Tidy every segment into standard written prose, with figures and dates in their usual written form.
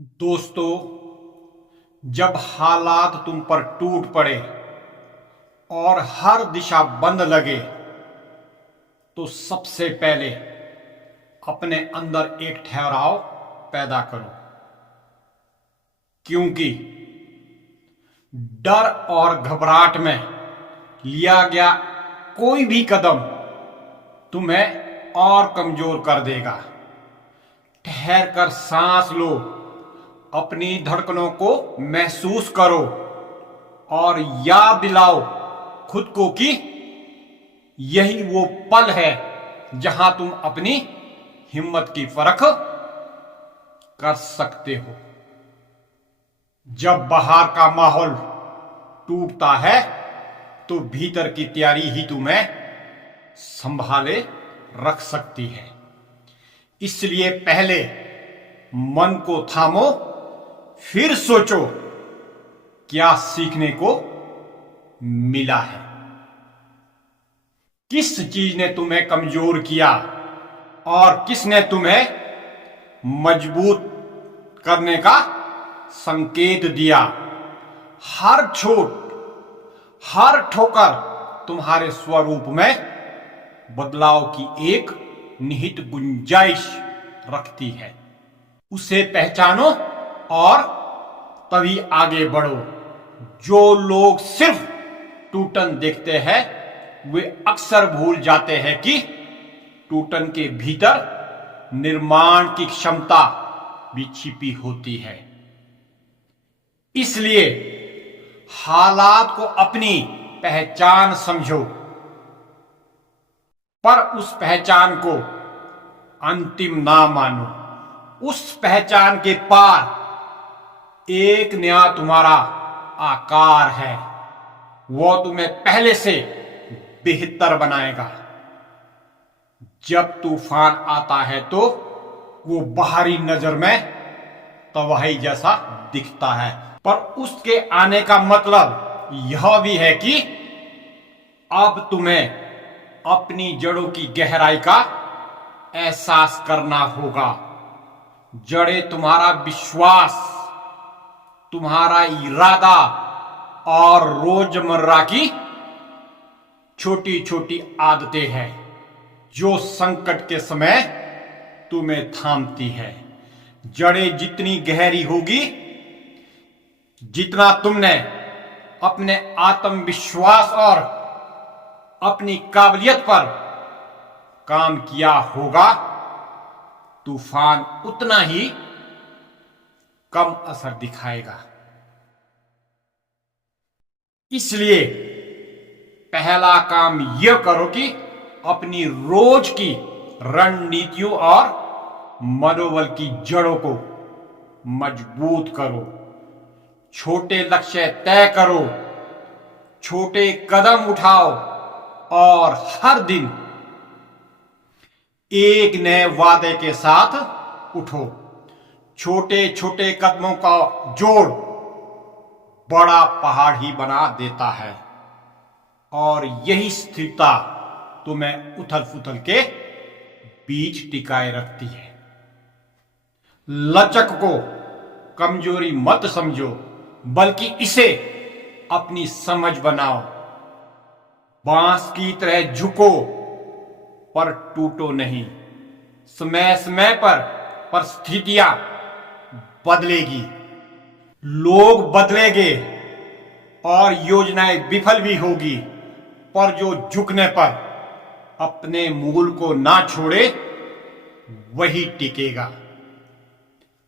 दोस्तों, जब हालात तुम पर टूट पड़े और हर दिशा बंद लगे तो सबसे पहले अपने अंदर एक ठहराव पैदा करो। क्योंकि डर और घबराहट में लिया गया कोई भी कदम तुम्हें और कमजोर कर देगा। ठहर कर सांस लो, अपनी धड़कनों को महसूस करो और याद दिलाओ खुद को कि यही वो पल है जहां तुम अपनी हिम्मत की परख कर सकते हो। जब बाहर का माहौल टूटता है तो भीतर की तैयारी ही तुम्हें संभाले रख सकती है। इसलिए पहले मन को थामो, फिर सोचो क्या सीखने को मिला है। किस चीज ने तुम्हें कमजोर किया और किसने तुम्हें मजबूत करने का संकेत दिया। हर चोट, हर ठोकर तुम्हारे स्वरूप में बदलाव की एक निहित गुंजाइश रखती है। उसे पहचानो और तभी आगे बढ़ो। जो लोग सिर्फ टूटन देखते हैं वे अक्सर भूल जाते हैं कि टूटन के भीतर निर्माण की क्षमता भी छिपी होती है। इसलिए हालात को अपनी पहचान समझो, पर उस पहचान को अंतिम ना मानो। उस पहचान के पार एक नया तुम्हारा आकार है, वो तुम्हें पहले से बेहतर बनाएगा। जब तूफान आता है तो वो बाहरी नजर में तबाही जैसा दिखता है, पर उसके आने का मतलब यह भी है कि अब तुम्हें अपनी जड़ों की गहराई का एहसास करना होगा। जड़ें तुम्हारा विश्वास, तुम्हारा इरादा और रोजमर्रा की छोटी छोटी आदतें हैं जो संकट के समय तुम्हें थामती है। जड़ें जितनी गहरी होगी, जितना तुमने अपने आत्मविश्वास और अपनी काबिलियत पर काम किया होगा, तूफान उतना ही कम असर दिखाएगा। इसलिए पहला काम यह करो कि अपनी रोज की रणनीतियों और मनोबल की जड़ों को मजबूत करो। छोटे लक्ष्य तय करो, छोटे कदम उठाओ और हर दिन एक नए वादे के साथ उठो। छोटे छोटे कदमों का जोड़ बड़ा पहाड़ ही बना देता है और यही स्थिरता तुम्हें उथल पुथल के बीच टिकाए रखती है। लचक को कमजोरी मत समझो, बल्कि इसे अपनी समझ बनाओ। बांस की तरह झुको पर टूटो नहीं। समय समय पर परिस्थितियां बदलेगी, लोग बदलेंगे और योजनाएं विफल भी होगी, पर जो झुकने पर अपने मूल को ना छोड़े वही टिकेगा।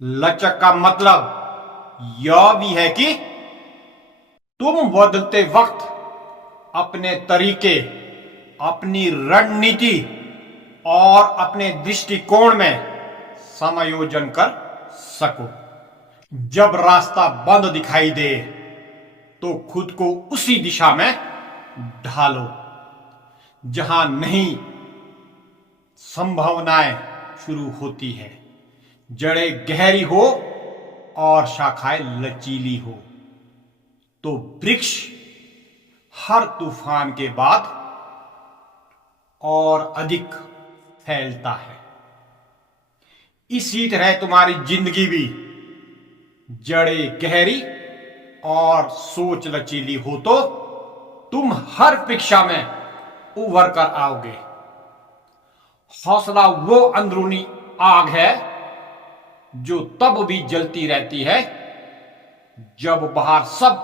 लचक का मतलब यह भी है कि तुम बदलते वक्त अपने तरीके, अपनी रणनीति और अपने दृष्टिकोण में समायोजन कर सको। जब रास्ता बंद दिखाई दे तो खुद को उसी दिशा में ढालो जहां नई संभावनाएं शुरू होती है। जड़ें गहरी हो और शाखाएं लचीली हो तो वृक्ष हर तूफान के बाद और अधिक फैलता है। इसी तरह तुम्हारी जिंदगी भी जड़ें गहरी और सोच लचीली हो तो तुम हर परीक्षा में उभर कर आओगे। हौसला वो अंदरूनी आग है जो तब भी जलती रहती है जब बाहर सब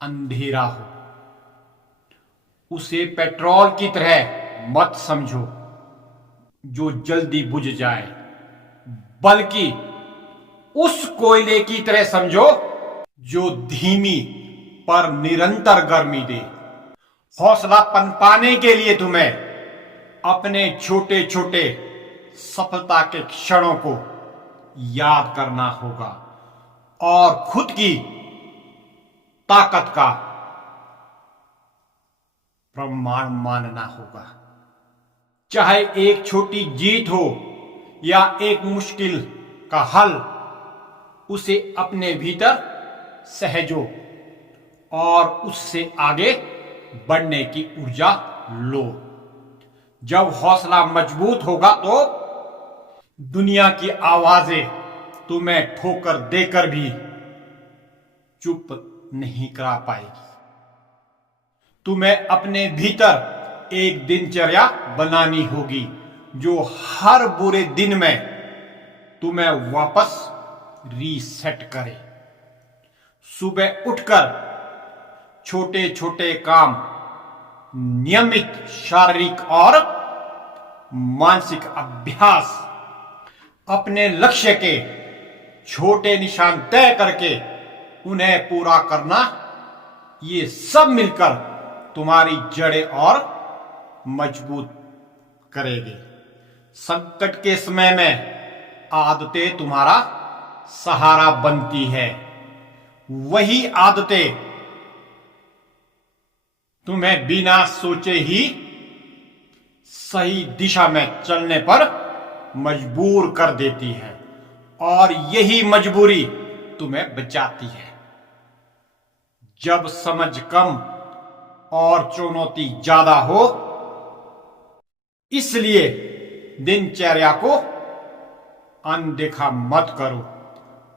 अंधेरा हो। उसे पेट्रोल की तरह मत समझो जो जल्दी बुझ जाए, बल्कि उस कोयले की तरह समझो जो धीमी पर निरंतर गर्मी दे। हौसला पनपाने के लिए तुम्हें अपने छोटे छोटे सफलता के क्षणों को याद करना होगा और खुद की ताकत का प्रमाण मानना होगा। चाहे एक छोटी जीत हो या एक मुश्किल का हल, उसे अपने भीतर सहेजो और उससे आगे बढ़ने की ऊर्जा लो। जब हौसला मजबूत होगा तो दुनिया की आवाजें तुम्हें ठोकर देकर भी चुप नहीं करा पाएगी। तुम्हें अपने भीतर एक दिनचर्या बनानी होगी जो हर बुरे दिन में तुम्हें वापस रीसेट करे। सुबह उठकर छोटे छोटे काम, नियमित शारीरिक और मानसिक अभ्यास, अपने लक्ष्य के छोटे निशान तय करके उन्हें पूरा करना, ये सब मिलकर तुम्हारी जड़ें और मजबूत करेंगे। संकट के समय में आदतें तुम्हारा सहारा बनती है। वही आदतें तुम्हें बिना सोचे ही सही दिशा में चलने पर मजबूर कर देती है और यही मजबूरी तुम्हें बचाती है। जब समझ कम और चुनौती ज्यादा हो, इसलिए दिनचर्या को अनदेखा मत करो।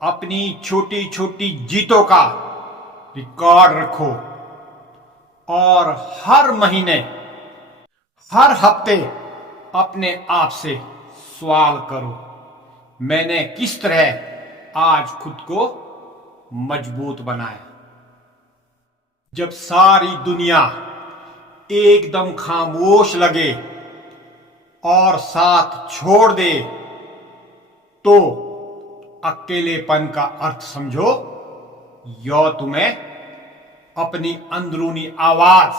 अपनी छोटी छोटी जीतों का रिकॉर्ड रखो और हर महीने, हर हफ्ते अपने आप से सवाल करो, मैंने किस तरह आज खुद को मजबूत बनाया। जब सारी दुनिया एकदम खामोश लगे और साथ छोड़ दे, तो अकेलेपन का अर्थ समझो, यह तुम्हें अपनी अंदरूनी आवाज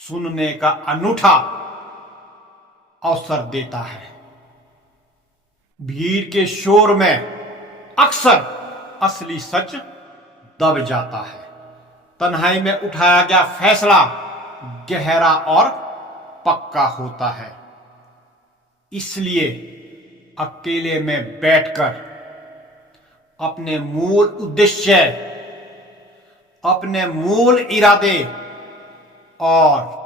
सुनने का अनूठा अवसर देता है। भीड़ के शोर में अक्सर असली सच दब जाता है। तन्हाई में उठाया गया फैसला गहरा और पक्का होता है। इसलिए अकेले में बैठकर अपने मूल उद्देश्य, अपने मूल इरादे और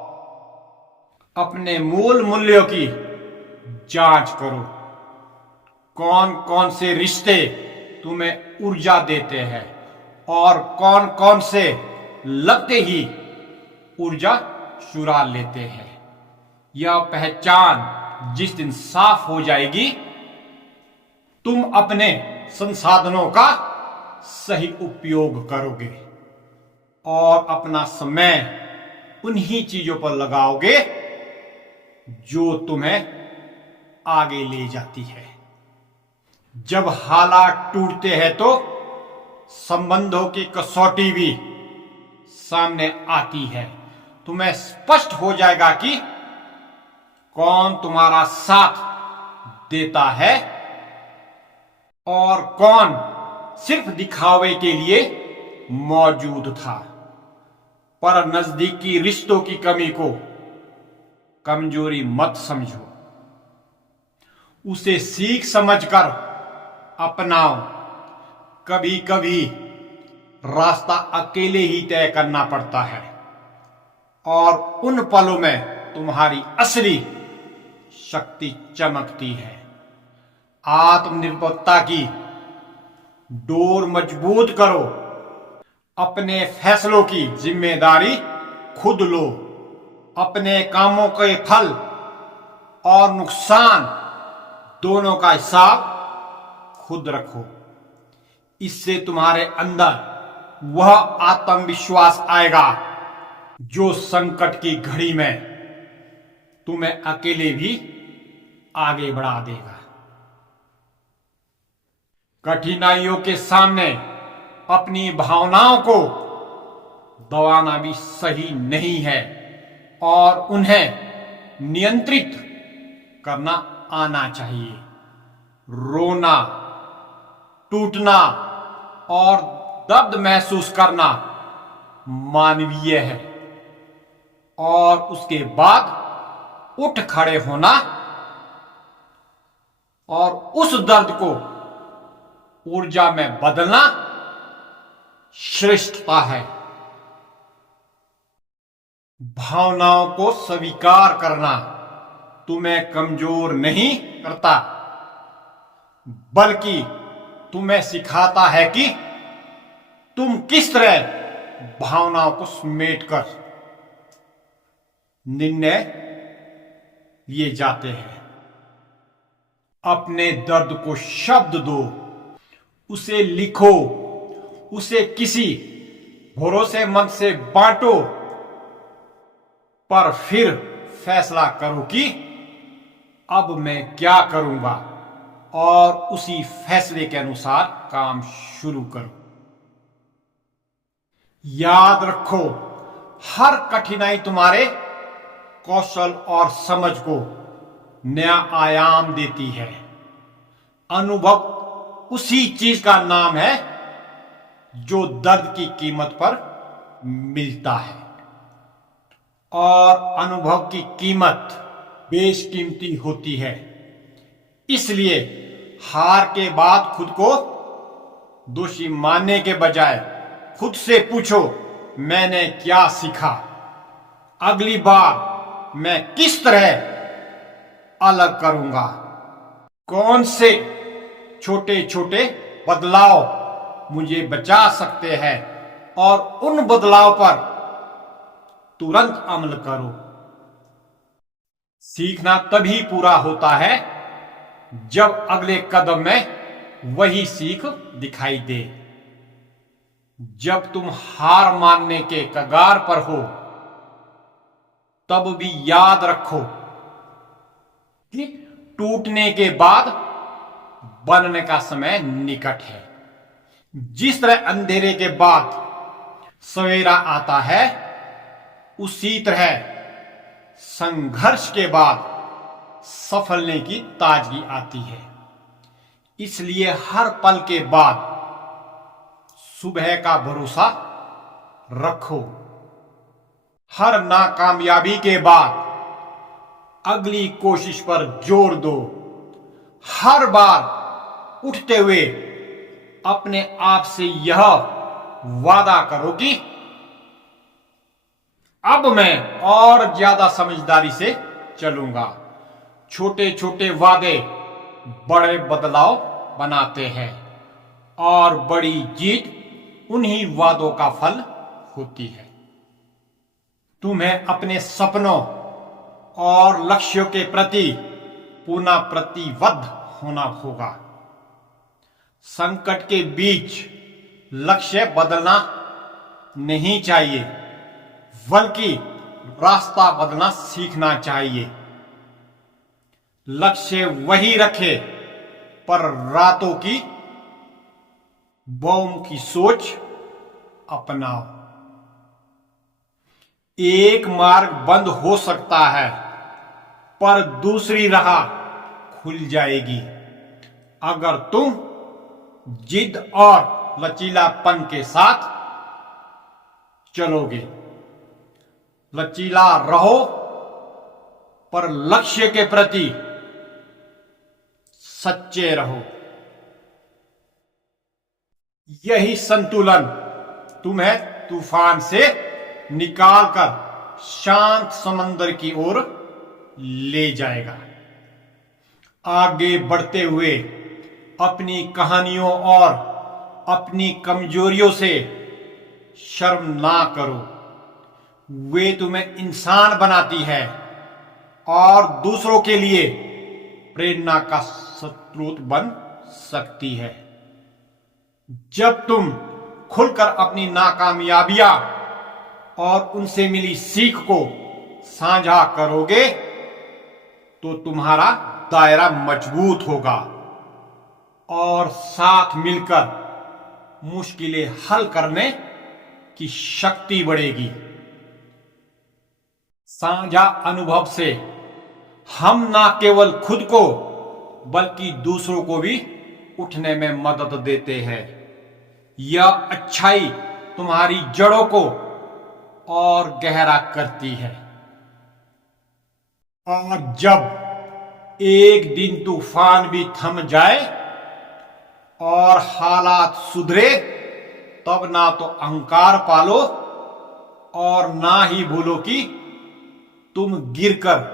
अपने मूल मूल्यों की जांच करो। कौन कौन से रिश्ते तुम्हें ऊर्जा देते हैं और कौन कौन से लगते ही ऊर्जा चुरा लेते हैं। यह पहचान जिस दिन साफ हो जाएगी, तुम अपने संसाधनों का सही उपयोग करोगे और अपना समय उन्हीं चीजों पर लगाओगे जो तुम्हें आगे ले जाती है। जब हालात टूटते हैं तो संबंधों की कसौटी भी सामने आती है। तुम्हें स्पष्ट हो जाएगा कि कौन तुम्हारा साथ देता है और कौन सिर्फ दिखावे के लिए मौजूद था। पर नजदीकी रिश्तों की कमी को कमजोरी मत समझो, उसे सीख समझकर अपनाओ। कभी कभी रास्ता अकेले ही तय करना पड़ता है और उन पलों में तुम्हारी असली शक्ति चमकती है। आत्मनिर्भरता की डोर मजबूत करो। अपने फैसलों की जिम्मेदारी खुद लो। अपने कामों के फल और नुकसान दोनों का हिसाब खुद रखो। इससे तुम्हारे अंदर वह आत्मविश्वास आएगा जो संकट की घड़ी में तुम्हें अकेले भी आगे बढ़ा देगा। कठिनाइयों के सामने अपनी भावनाओं को दबाना भी सही नहीं है और उन्हें नियंत्रित करना आना चाहिए। रोना, टूटना और दर्द महसूस करना मानवीय है और उसके बाद उठ खड़े होना और उस दर्द को ऊर्जा में बदलना श्रेष्ठता है। भावनाओं को स्वीकार करना तुम्हें कमजोर नहीं करता, बल्कि तुम्हें सिखाता है कि तुम किस तरह भावनाओं को समेटकर निर्णय लिए जाते हैं। अपने दर्द को शब्द दो, उसे लिखो, उसे किसी भरोसेमंद से बांटो, पर फिर फैसला करो कि अब मैं क्या करूंगा और उसी फैसले के अनुसार काम शुरू करो। याद रखो, हर कठिनाई तुम्हारे कौशल और समझ को नया आयाम देती है। अनुभव उसी चीज का नाम है जो दर्द की कीमत पर मिलता है और अनुभव की कीमत बेशकीमती होती है। इसलिए हार के बाद खुद को दोषी मानने के बजाय खुद से पूछो, मैंने क्या सीखा? अगली बार मैं किस तरह अलग करूंगा? कौन से छोटे छोटे बदलाव मुझे बचा सकते हैं और उन बदलाव पर तुरंत अमल करो। सीखना तभी पूरा होता है जब अगले कदम में वही सीख दिखाई दे। जब तुम हार मानने के कगार पर हो, तब भी याद रखो कि टूटने के बाद बनने का समय निकट है। जिस तरह अंधेरे के बाद सवेरा आता है, उसी तरह संघर्ष के बाद सफलने की ताजगी आती है। इसलिए हर पल के बाद सुबह का भरोसा रखो। हर नाकामयाबी के बाद अगली कोशिश पर जोर दो। हर बार उठते हुए अपने आप से यह वादा करो कि अब मैं और ज्यादा समझदारी से चलूंगा। छोटे छोटे वादे बड़े बदलाव बनाते हैं और बड़ी जीत उन्हीं वादों का फल होती है। तुम्हें अपने सपनों और लक्ष्यों के प्रति पुनः प्रतिबद्ध होना होगा। संकट के बीच लक्ष्य बदलना नहीं चाहिए, बल्कि रास्ता बदलना सीखना चाहिए। लक्ष्य वही रखे, पर रातों की बहुमुखी सोच अपनाओ। एक मार्ग बंद हो सकता है, पर दूसरी राह खुल जाएगी अगर तुम जिद और लचीलापन के साथ चलोगे। लचीला रहो, पर लक्ष्य के प्रति सच्चे रहो। यही संतुलन तुम्हें तूफान से निकालकर शांत समंदर की ओर ले जाएगा। आगे बढ़ते हुए अपनी कहानियों और अपनी कमजोरियों से शर्म ना करो। वे तुम्हें इंसान बनाती है और दूसरों के लिए प्रेरणा का स्रोत बन सकती है। जब तुम खुलकर अपनी नाकामयाबियां और उनसे मिली सीख को साझा करोगे तो तुम्हारा दायरा मजबूत होगा और साथ मिलकर मुश्किलें हल करने की शक्ति बढ़ेगी। साझा अनुभव से हम न केवल खुद को बल्कि दूसरों को भी उठने में मदद देते हैं। यह अच्छाई तुम्हारी जड़ों को और गहरा करती है। और जब एक दिन तूफान भी थम जाए और हालात सुधरे, तब ना तो अहंकार पालो और ना ही भूलो कि तुम गिरकर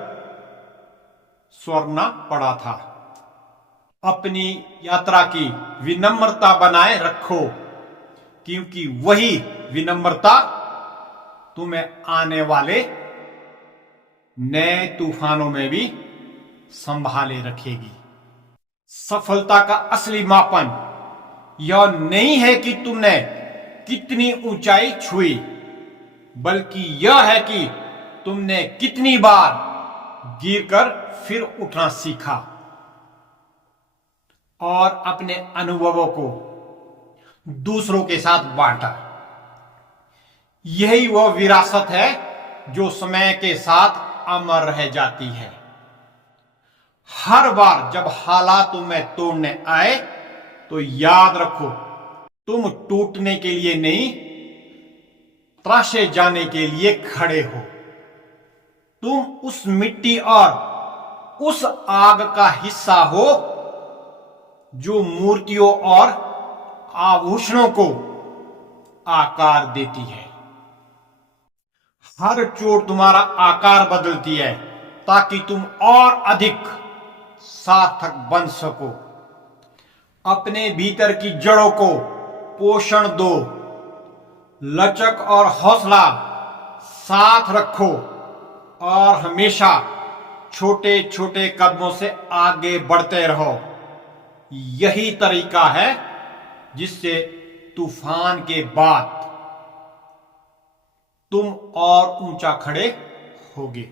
स्वर्णा पड़ा था। अपनी यात्रा की विनम्रता बनाए रखो, क्योंकि वही विनम्रता तुम्हें आने वाले नए तूफानों में भी संभाले रखेगी। सफलता का असली मापन यह नहीं है कि तुमने कितनी ऊंचाई छुई, बल्कि यह है कि तुमने कितनी बार गिरकर फिर उठना सीखा और अपने अनुभवों को दूसरों के साथ बांटा। यही वह विरासत है जो समय के साथ अमर रह जाती है। हर बार जब हालात तुम्हें तोड़ने आए तो याद रखो, तुम टूटने के लिए नहीं, तराशे जाने के लिए खड़े हो। तुम उस मिट्टी और उस आग का हिस्सा हो जो मूर्तियों और आभूषणों को आकार देती है। हर चोट तुम्हारा आकार बदलती है ताकि तुम और अधिक सार्थक बन सको। अपने भीतर की जड़ों को पोषण दो, लचक और हौसला साथ रखो और हमेशा छोटे छोटे कदमों से आगे बढ़ते रहो। यही तरीका है जिससे तूफान के बाद तुम और ऊंचा खड़े होगे।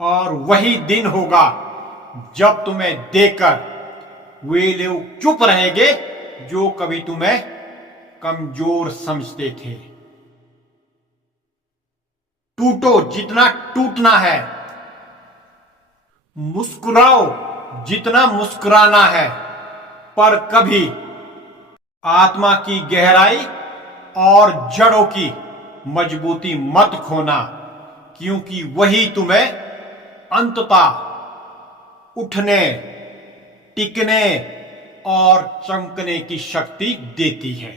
और वही दिन होगा जब तुम्हें देखकर वे लोग चुप रहेंगे जो कभी तुम्हें कमजोर समझते थे। टूटो जितना टूटना है, मुस्कुराओ जितना मुस्कुराना है, पर कभी आत्मा की गहराई और जड़ों की मजबूती मत खोना, क्योंकि वही तुम्हें अंततः उठने, टिकने और चमकने की शक्ति देती है।